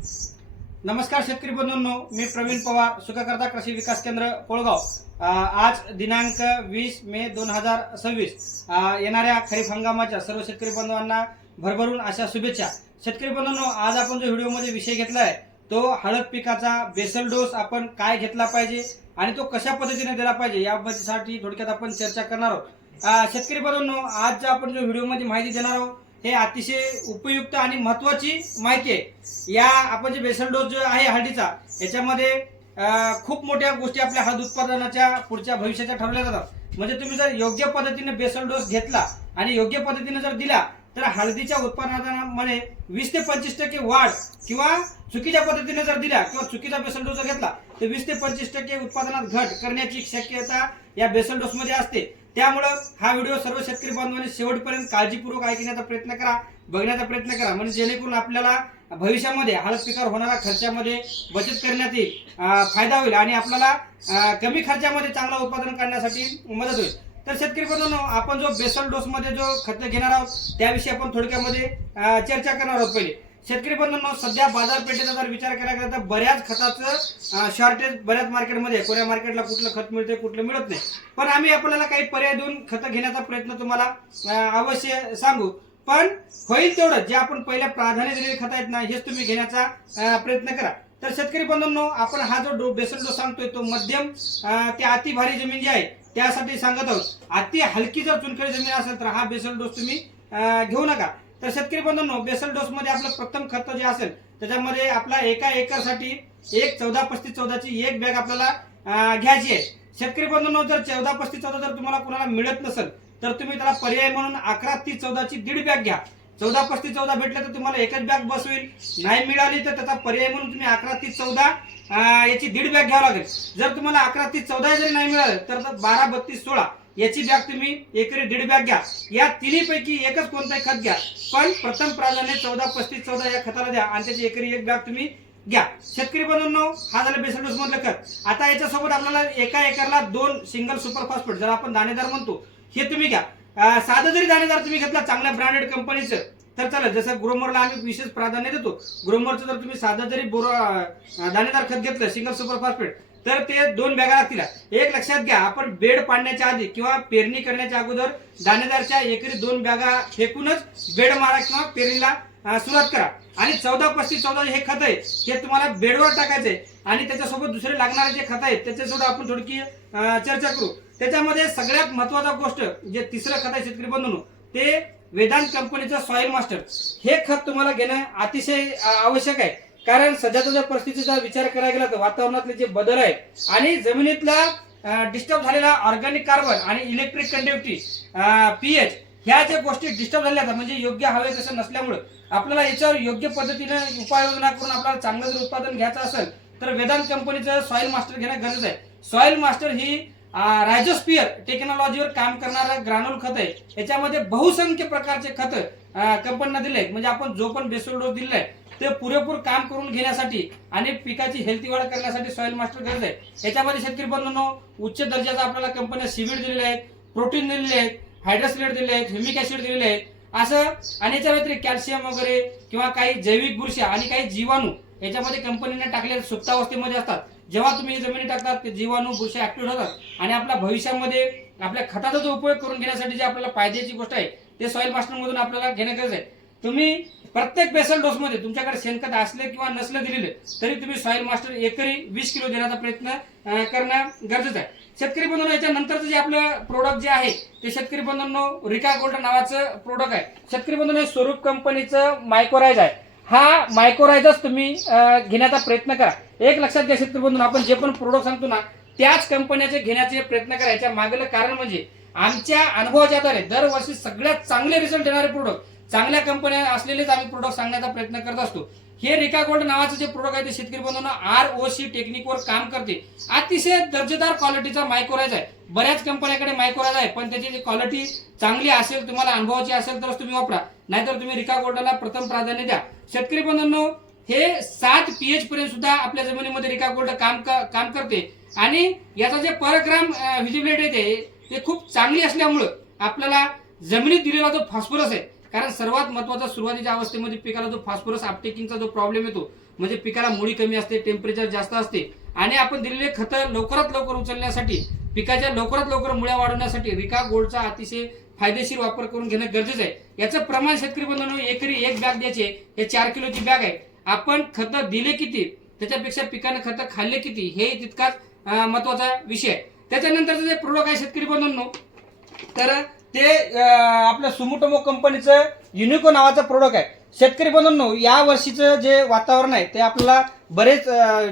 नमस्कार शेतकरी बंधूंनो, मी प्रवीण पवार, सुखकर्ता कृषी विकास केंद्र कोळगाव। आज दिनांक 20 मे 2026 येणाऱ्या खरीप हंगामाच्या सर्व शेतकरी बंधवांना भरभरून अशा शुभेच्छा। शेतकरी बंधूंनो, आज आपण जो व्हिडिओमध्ये विषय घेतलाय तो हळद पिकाचा बेसल डोस आपण काय घेतला पाहिजे आणि तो कशा पद्धतीने दिला पाहिजे याबद्दलसाठी थोडक्यात आपण चर्चा करणार आहोत। शेतकरी बंधूंनो, आज जो आपण जो व्हिडिओमध्ये माहिती देणार आहोत हे अतिशय उपयुक्त आणि महत्त्वाची माहिती आहे। या आपण जे बेसल डोस जो आहे हळदीचा, याच्यामध्ये खूप मोठ्या गोष्टी आपल्या हळद उत्पादनाच्या पुढच्या भविष्याच्या ठरवल्या जातात। म्हणजे तुम्ही जर योग्य पद्धतीने बेसल डोस घेतला आणि योग्य पद्धतीने जर दिला तर हळदीच्या उत्पादनामध्ये 20 ते 25% वाढ, किंवा चुकीच्या पद्धतीने जर दिला किंवा चुकीचा बेसल डोस घेतला तर 20 ते 25% उत्पादनात घट करण्याची शक्यता या बेसल डोस मध्ये असते। त्यामुळे हा व्हिडिओ सर्व शेतकरी बांधवांनी शेवटपर्यंत काळजीपूर्वक ऐकण्याचा प्रयत्न करा, बघण्याचा प्रयत्न करा, म्हणजे जेणेकरून आपल्याला भविष्यामध्ये हळद पिकावर होणाऱ्या खर्चामध्ये बचत करण्यात येईल, फायदा होईल आणि आपल्याला कमी खर्चामध्ये चांगला उत्पादन करण्यासाठी मदत होईल। तर शेतकरी बंधूंनो, आपण जो बेसल डोस मध्ये जो खत घेणार आहोत त्याविषयी आपण थोडक्यामध्ये चर्चा करणार आहोत। पहिले शेतकरी बंधूंनो, सध्या बाजारपेठेचा जर विचार केला गेला तर बऱ्याच खताचं शॉर्टेज बऱ्याच मार्केटमध्ये, कोण्या मार्केटला कुठलं खत मिळते कुठलं मिळत नाही, पण आम्ही आपल्याला काही पर्याय देऊन खत घेण्याचा प्रयत्न तुम्हाला अवश्य सांगू। पण होईल तेवढं जे आपण पहिल्या प्राधान्य दिलेले खत आहेत ना हेच तुम्ही घेण्याचा प्रयत्न करा। तर शेतकरी बंधूंनो, आपण हा जो बेसल डोस सांगतोय तो मध्यम ते अति भारी जमीन जी आहे त्यासाठी सांगत आहोत। अति हलकी जर चुनखडी जमीन असेल तर हा बेसल डोस तुम्ही घेऊ नका। तर शेतकरी बंधूंनो, बेसल डोस मध्ये आपलं प्रथम खत जे असेल त्याच्यामध्ये आपला एका एकर साठी 14-35-14 ची एक बॅग आपल्याला घ्यायची आहे। शेतकरी बंधूंनो, जर 14-35-14 जर तुम्हाला कोणाला मिळत नसेल तर तुम्ही त्याला पर्याय म्हणून 11-30-14 ची दीड बॅग घ्या। 14-35-14 भेटले तर तुम्हाला एकच बॅग बस होईल, नाही मिळाली तर त्याचा पर्याय म्हणून तुम्ही 11-30-14 याची दीड बॅग घ्यावी लागेल। जर तुम्हाला 11-30-14 जरी नाही मिळालं तर 12-32-16 याची बॅग तुम्ही एकरी दीड बॅग घ्या। या तिन्हीपैकी एकच कोणताही खत घ्या, पण प्रथम प्राधान्य 14-35-14 या खताला द्या आणि त्याची एकरी एक बॅग तुम्ही घ्या। शेतकरी बंधूंनो, हा झाला बेसल डोस मधलं खत। आता याच्यासोबत आपल्याला एका एकरला 2 सिंगल सुपर फॉस्फेट, जर आपण दाणेदार म्हणतो, हे तुम्ही घ्या। साधं जरी दाणेदार तुम्ही घेतला चांगल्या ब्रँडेड कंपनीचं तर चालेल, जसं ग्रोमरला आम्ही विशेष प्राधान्य देतो। ग्रोमरचं जर तुम्ही साधं जरी दाणेदार खत घेतलं सिंगल सुपर फॉस्फेट तर ते 2 बॅगा लागतील। एक लक्षात घ्या, आपण बेड पाडण्याच्या आधी किंवा पेरणी करण्याच्या अगोदर दाणेदारच्या एकरी 2 बॅगा फेकूनच बेड मारा किंवा पेरणीला सुरुवात करा। आणि 14-35-14 हे खत आहे हे तुम्हाला बेडवर टाकायचंय आणि त्याच्यासोबत दुसरे लागणारे जे खत आहेत त्याच्यासोबत आपण थोडकी चर्चा करू। त्याच्यामध्ये सगळ्यात महत्त्वाचा गोष्ट जे तिसरं खत आहे शेतकरी बंधूंनो, ते वेदांत कंपनीचं सॉइल मास्टर हे खत तुम्हाला घेणं अतिशय आवश्यक आहे। कारण सध्याच्या जर परिस्थितीचा विचार करायला गेला तर वातावरणातले जे बदल आहेत आणि जमिनीतला डिस्टर्ब झालेला ऑर्गॅनिक कार्बन आणि इलेक्ट्रिक कंडक्टिव्हिटी पीएच ह्या ज्या गोष्टी डिस्टर्ब झाल्या आहेत, म्हणजे योग्य हवे तसं नसल्यामुळे आपल्याला याच्यावर योग्य पद्धतीने उपाययोजना करून आपल्याला चांगलं जर उत्पादन घ्यायचं असेल तर वेदांत कंपनीचं सॉइल मास्टर घेणं गरजेचं आहे। सॉइल मास्टर ही रायझोस्फियर टेक्नॉलॉजीवर काम करणारं ग्रानुल खत आहे। याच्यामध्ये बहुसंख्य प्रकारचे खत कंपनीने दिले, म्हणजे आपण जो पण बेसल डोस दिलाय ते पुरेपूर काम करून घेण्यासाठी आणि पिकाची हेल्थी वाढ करण्यासाठी सॉइल मास्टर गरज आहे। याच्यामध्ये शेतकरी बंधूंनो, उच्च दर्जाचा आपल्याला कंपन्या सीवीड दिलेले आहेत, प्रोटीन दिलेले आहेत, हायड्रोक्सिलेट दिलेले आहेत, ह्युमिक ऍसिड दिलेले आहेत असं, आणि याच्या व्यतिरिक्त कॅल्शियम वगैरे किंवा काही जैविक बुरशी आणि काही जीवाणू याच्यामध्ये कंपनीने टाकलेल्या सुप्तावस्थेमध्ये असतात। जेव्हा तुम्ही जमिनी टाकतात ते जीवाणू बुरशी ऍक्टिव्ह होतात आणि आपल्या भविष्यामध्ये आपल्या खताचा जो उपयोग करून घेण्यासाठी जे आपल्याला फायद्याची गोष्ट आहे ते सॉइल मास्टर मधून आपल्याला घेणं गरजेचं आहे। तुम्ही प्रत्येक बेसल डोस मध्ये तुमच्याकडे शेणखत असले किंवा नसले दिलेले तरी तुम्ही सॉइल मास्टर एकरी 20 किलो देण्याचा प्रयत्न करणं गरजेचं आहे। शेतकरी बंधूंनो, याच्या नंतरचं जे आपलं प्रोडक्ट जे आहे ते शेतकरी बंधूंनो रिका गोल्ड नावाचं प्रोडक्ट आहे। शेतकरी बंधूंनो, स्वरूप कंपनीचं मायक्रोराइज आहे। हा मायक्रोराइजच तुम्ही घेण्याचा प्रयत्न करा। एक लक्षात घ्या शेतकरी बंधूंनो, आपण जे पण प्रोडक्ट सांगतो ना त्याच कंपन्याचे घेण्याचे प्रयत्न करा। याच्या मागलं कारण म्हणजे आमच्या अनुभवाच्या आधारे दरवर्षी सगळ्यात चांगले रिझल्ट देणारे प्रोडक्ट, चांगल्या कंपन्या असलेलेच आम्ही प्रोडक्ट सांगण्याचा प्रयत्न करत असतो। हे रिका गोल्ड नावाचं जे प्रोडक्ट आहे ते शेतकरी बंधूंनो ROC टेक्निकवर काम करते। अतिशय दर्जेदार क्वालिटीचा मायक्रोराइज आहे। बऱ्याच कंपन्याकडे मायक्रोराइज आहे पण त्याची क्वालिटी चांगली असेल, तुम्हाला अनुभवाची असेल तरच तुम्ही वापरा, नाहीतर तुम्ही रिका गोल्डला प्रथम प्राधान्य द्या। शेतकरी बंधूंनो, हे 7 pH पर्यंत सुद्धा आपल्या जमिनीमध्ये रिका गोल्ड काम करते आणि याचा जे पर ग्राम व्हिजिबिलिटी आहे ते खूप चांगली असल्यामुळे आपल्याला जमिनीत दिलेला जो फॉस्फरस आहे, कारण सर्वात महत्त्वाचा सुरुवातीच्या अवस्थेमध्ये पिकाला जो फॉस्फरस अपटेकिंगचा जो प्रॉब्लेम येतो म्हणजे पिकाला मुळी कमी असते, टेम्परेचर जास्त असते आणि आपण दिलेले खतं लवकरात लवकर उचलण्यासाठी, पिकाच्या लवकरात लवकर मुळ्या वाढवण्यासाठी रिका गोल्डचा अतिशय फायदेशीर वापर करून घेणं गरजेचं आहे. याचं प्रमाण शेतकरी बंधूंनो एकरी 1 बॅग द्यायचे. हे 4 किलोची बॅग आहे. आपण खतं दिले किती, त्याच्यापेक्षा पिकानं खतं खाल्ले किती हे तितकाच महत्वाचा विषय आहे. त्याच्यानंतरचं जे प्रोडक्ट आहे शेतकरी बंधूंनो, तर ते आपलं सुमोटोमो कंपनीचं युनिको नावाचं प्रोडक्ट आहे. शेतकरी बंधूंनो, या वर्षीचं जे वातावरण आहे ते आपल्याला बरेच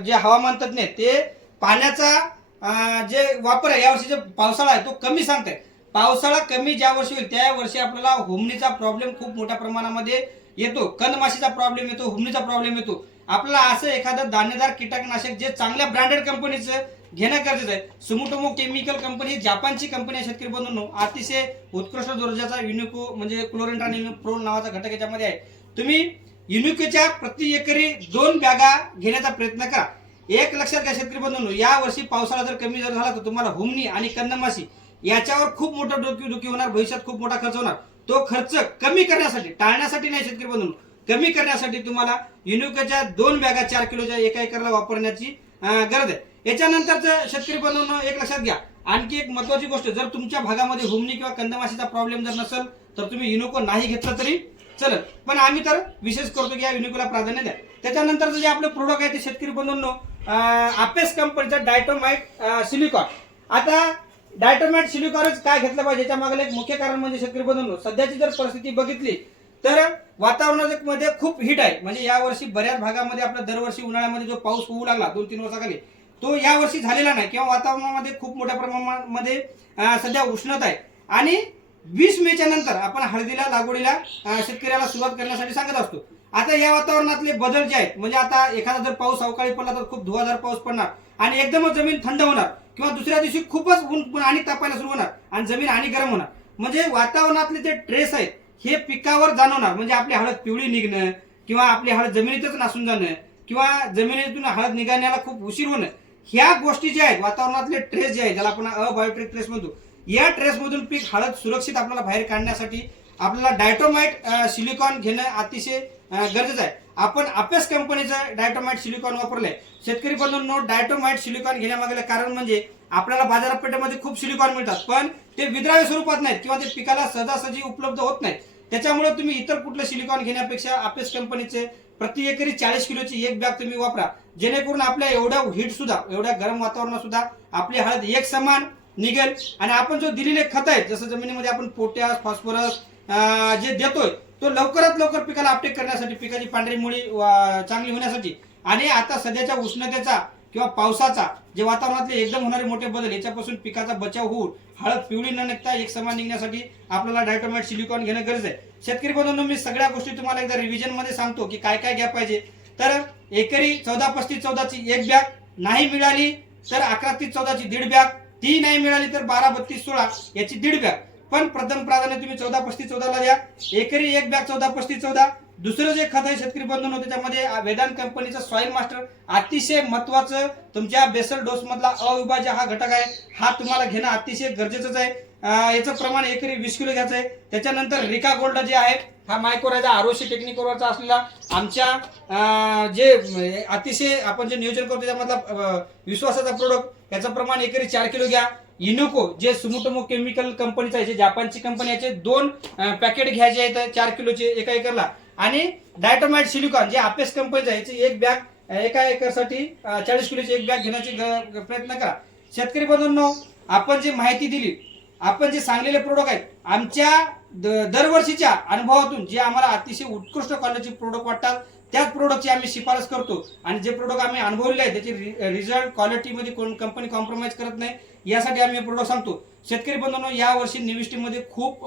जे हवामान तज्ञ आहेत ते पाण्याचा जे वापर आहे, या वर्षी जे पावसाळा आहे तो कमी सांगताय. पावसाळा कमी ज्या वर्षी होईल त्या वर्षी आपल्याला हुमणीचा प्रॉब्लेम खूप मोठ्या प्रमाणामध्ये येतो, कंदमाशीचा प्रॉब्लेम येतो, हुमणीचा प्रॉब्लेम येतो. आपल्याला असं एखादं दाणेदार कीटकनाशक जे चांगल्या ब्रँडेड कंपनीचं घेणं गरजेचं आहे. सुमोटोमो केमिकल कंपनी जापानची कंपनी आहे शेतकरी बंधूंनो. अतिशय उत्कृष्ट दर्जाचा युनिको म्हणजे क्लोरेंट्रानिल नावाचा घटक याच्यामध्ये आहे. तुम्ही युनिकोच्या प्रति एकरी 2 बॅगा घेण्याचा प्रयत्न करा. एक लक्षात घ्या शेतकरी बंधूंनो, या वर्षी पावसाळा जर कमी जर झाला तर तुम्हाला हुमणी आणि कंदमाशी याच्यावर खूप मोठं डोकेदुखी होणार, भविष्यात खूप मोठा खर्च होणार. तो खर्च कमी करण्यासाठी, टाळण्यासाठी नाही शेतकरी बंधूंनो, कमी करण्यासाठी तुम्हाला युनिकोच्या 2 बॅगा 4 किलोच्या एका एकरला वापरण्याची गरज आहे. याच्यानंतरचं शेतकरी बंधूंनो एक लक्षात घ्या, आणखी एक महत्वाची गोष्ट, जर तुमच्या भागामध्ये हुमणी किंवा कंदमाशीचा प्रॉब्लेम जर नसेल तर तुम्ही युनिको नाही घेतलं तरी चलत, पण आम्ही तर विशेष करतो की या युनिकोला प्राधान्य द्या. त्याच्यानंतरचं जे आपलं प्रोडक्ट आहे ते शेतकरी बंधूंनो आपेस कंपनीचा डायटोमाइट सिलिकॉन. आता डायटोमाइट सिलिकॉनच काय घेतलं पाहिजे, याच्या मागे एक मुख्य कारण म्हणजे शेतकरी बंधूंनो, सध्याची जर परिस्थिती बघितली तर वातावरणामध्ये खूप हिट आहे. म्हणजे या वर्षी बऱ्याच भागामध्ये आपला दरवर्षी उन्हाळ्यामध्ये जो पाऊस होऊ लागला 2-3 वर्षाखाली, तो या वर्षी झालेला नाही किंवा वातावरणामध्ये खूप मोठ्या प्रमाणामध्ये सध्या उष्णता आहे. आणि 20 मेच्या नंतर आपण हळदीला लागवडीला शेतकऱ्याला सुरुवात करण्यासाठी सांगत असतो. आता या वातावरणातले बदल जे आहेत, म्हणजे आता एखादा जर पाऊस अवकाळी पडला तर खूप धुवाधार पाऊस पडणार आणि एकदमच जमीन थंड होणार किंवा दुसऱ्या दिवशी खूपच ऊन आणि तापायला सुरू होणार आणि जमीन आणि गरम होणार. म्हणजे वातावरणातले जे ट्रेस आहेत हे पिकावर जाणवणार. म्हणजे आपली हळद पिवळी निघणं किंवा आपली हळद जमिनीतच नासून जाणं किंवा जमिनीतून हळद निघण्याला खूप उशीर होणं, ह्या गोष्टी ज्या आहेत, वातावरणातले ट्रेस जे आहेत, ज्याला आपण अबायोटिक ट्रेस म्हणतो, या ट्रेसमधून पीक हळद सुरक्षित आपल्याला बाहेर काढण्यासाठी आपल्याला डायटोमाइट सिलिकॉन घेणं अतिशय गरजेचं आहे. आपण आपेस कंपनीचं डायटोमाइट सिलिकॉन वापरलंय. शेतकरी बंधूंनो, डायटोमाइट सिलिकॉन घेण्यामागे कारण म्हणजे आपल्याला बाजारपेठेमध्ये खूप सिलिकॉन मिळतात, पण ते विद्राव्य स्वरूपात नाहीत किंवा ते पिकाला सहजासहजी उपलब्ध होत नाहीत. त्याच्यामुळे तुम्ही इतर कुठलं सिलिकॉन घेण्यापेक्षा आपेस कंपनीचे प्रति एकरी 40 किलोची 1 बॅग तुम्ही वापरा, जेणेकरून आपल्या एवढ्या हिट सुद्धा, एवढ्या गरम वातावरणात सुद्धा आपली हळद एक समान निघेल. आणि आपण जो दिलेले खत आहेत, जसं जमिनीमध्ये आपण पोटॅश, फॉस्फरस जे देतोय, तो लवकरात लवकर पिकाला अपटेक करण्यासाठी, पिकाची पांढरी मुळी चांगली होण्यासाठी आणि आता सध्याच्या उष्णतेचा किंवा पावसाचा जे वातावरणातले एकदम होणारे मोठे बदल, याच्यापासून पिकाचा बचाव होऊन हळद पिवळी न निघता एक समान निघण्यासाठी आपल्याला डायटोमाइट सिलिकॉन घेणं गरजेचं आहे. शेतकरी बंधूंनो, मी सगळ्या गोष्टी तुम्हाला एकदा रिव्हिजन मध्ये सांगतो की काय काय घ्या पाहिजे. तर एकरी 14-35-14ची 1 बॅग, नाही मिळाली तर 11-30-14ची 1.5 बॅग, ती नाही मिळाली तर 12-32-16 याची 1.5 बॅग. पण प्रथम प्राधान्य तुम्ही 14-35-14ला द्या. एकरी 1 बॅग 14-35-14. दुसरं जे खत आहे शेतकरी बंधूंनो, त्याच्यामध्ये वेदांत कंपनीचं सॉइल मास्टर अतिशय महत्वाचं, तुमच्या बेसल डोस मधला अविभाज्य हा घटक आहे, हा तुम्हाला घेणं अतिशय गरजेचंच आहे. याचं प्रमाण एकरी 20 किलो घ्यायचं आहे. त्याच्यानंतर रिका गोल्ड जे आहे, हा मायक्रोरायझा आरोशी टेक्निकवरचा असलेला आमच्या जे अतिशय आपण जे नियोजन करतो त्यामधला विश्वासाचा प्रोडक्ट, याचं प्रमाण एकरी 4 किलो घ्या. युनिको जे सुमोटोमो केमिकल कंपनीचं आहे, जे जापानची कंपनी, याचे 2 पॅकेट घ्यायचे आहेत 4 किलोचे एका एकरला. आणि डायटोमाइट सिलिकॉन जे आपेस कंपनीचं आहे, याची 1 बॅग एका एकरसाठी 40 किलोची 1 बॅग घेण्याची प्रयत्न करा. शेतकरी बंधूंनो, आपण जी माहिती दिली, आपण जे सांगलेले प्रोडक्ट आहेत, आमच्या दरवर्षीच्या अनुभवातून जे आम्हाला अतिशय उत्कृष्ट क्वालिटीचे प्रोडक्ट वाटतात, त्याच प्रोडक्टची आम्ही शिफारस करतो. आणि जे प्रोडक्ट आम्ही अनुभवलेले आहे त्याची रिझल्ट क्वालिटीमध्ये कोण कंपनी कॉम्प्रोमाइज करत नाही, यासाठी आम्ही हे प्रोडक्ट सांगतो. शेतकरी बंधूंनो, या वर्षी निविष्टीमध्ये खूप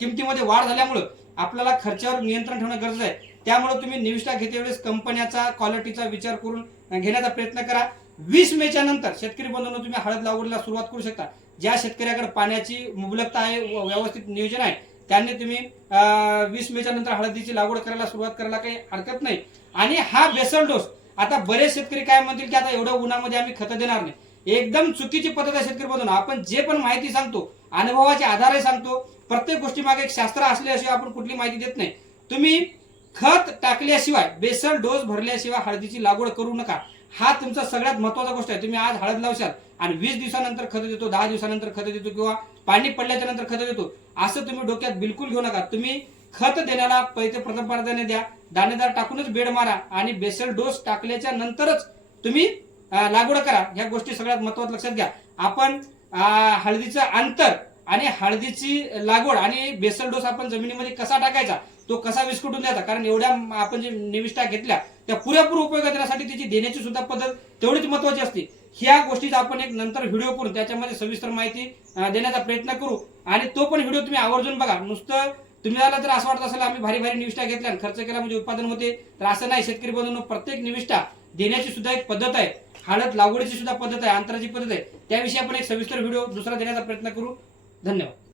किमतीमध्ये वाढ झाल्यामुळे आपल्याला खर्चावर नियंत्रण ठेवणं गरजेचं आहे. त्यामुळे तुम्ही निविष्ठा घेतेवेळेस कंपन्याचा क्वालिटीचा विचार करून घेण्याचा प्रयत्न करा. 20 मेच्या नंतर शेतकरी बंधूंनो, तुम्ही हळद लागवडीला सुरुवात करू शकता. ज्या शेतकऱ्याकडे पाण्याची मुबलकता आहे, व्यवस्थित नियोजन आहे, त्यांनी तुम्ही 20 मेच्या नंतर हळदीची लागवड करायला सुरुवात करायला काही हरकत नाही. आणि हा बेसल डोस, आता बरेच शेतकरी काय म्हणतील की आता एवढ्या उन्हामध्ये आम्ही खतं देणार नाही, एकदम चुकीची पद्धत आहे शेतकरी बंधूंनो. आपण जे पण माहिती सांगतो अनुभवाच्या आधारे सांगतो. प्रत्येक गोष्टी मागे एक शास्त्र असल्याशिवाय आपण कुठली माहिती देत नाही. तुम्ही खत टाकल्याशिवाय बेसल डोस भरल्याशिवाय हळदीची लागवड करू नका. हा तुमचा सगळ्यात महत्वाचा गोष्ट आहे. तुम्ही आज हळद लावशाल आणि 20 दिवसानंतर खत देतो, 10 दिवसानंतर खत देतो किंवा पाणी पडल्याच्या नंतर खत देतो असं तुम्ही डोक्यात बिलकुल घेऊ नका. तुम्ही खत देण्याला पहिले प्रथम प्राधान्य द्या, दाणेदार टाकूनच बेड मारा आणि बेसल डोस टाकल्याच्या नंतरच तुम्ही लागवड करा. ह्या गोष्टी सगळ्यात महत्वाचं लक्षात घ्या. आपण हळदीचं अंतर आणि हळदीची लागवड आणि बेसल डोस आपण जमिनीमध्ये कसा टाकायचा, तो कसा विस्कटून द्यायचा, कारण एवढ्या आपण जे निविष्ठा घेतल्या त्या पुरेपूर उपयोग देण्यासाठी त्याची देण्याची सुद्धा पद्धत तेवढीच महत्वाची असते. ह्या गोष्टीचा आपण एक नंतर व्हिडिओ करून त्याच्यामध्ये सविस्तर माहिती देण्याचा प्रयत्न करू आणि तो पण व्हिडिओ तुम्ही आवर्जून बघा. नुसतं तुम्हाला जर असं वाटत असेल आम्ही भारी भारी निविष्ठा घेतल्या आणि खर्च केला म्हणजे उत्पादन होते, तर असं नाही. शेतकरी बंधूंनो, प्रत्येक निविष्ठा देण्याची सुद्धा एक पद्धत आहे, हळद लागवडीची सुद्धा पद्धत आहे, अंतराची पद्धत आहे. त्याविषयी आपण एक सविस्तर व्हिडिओ दुसरा देण्याचा प्रयत्न करू. धन्यवाद.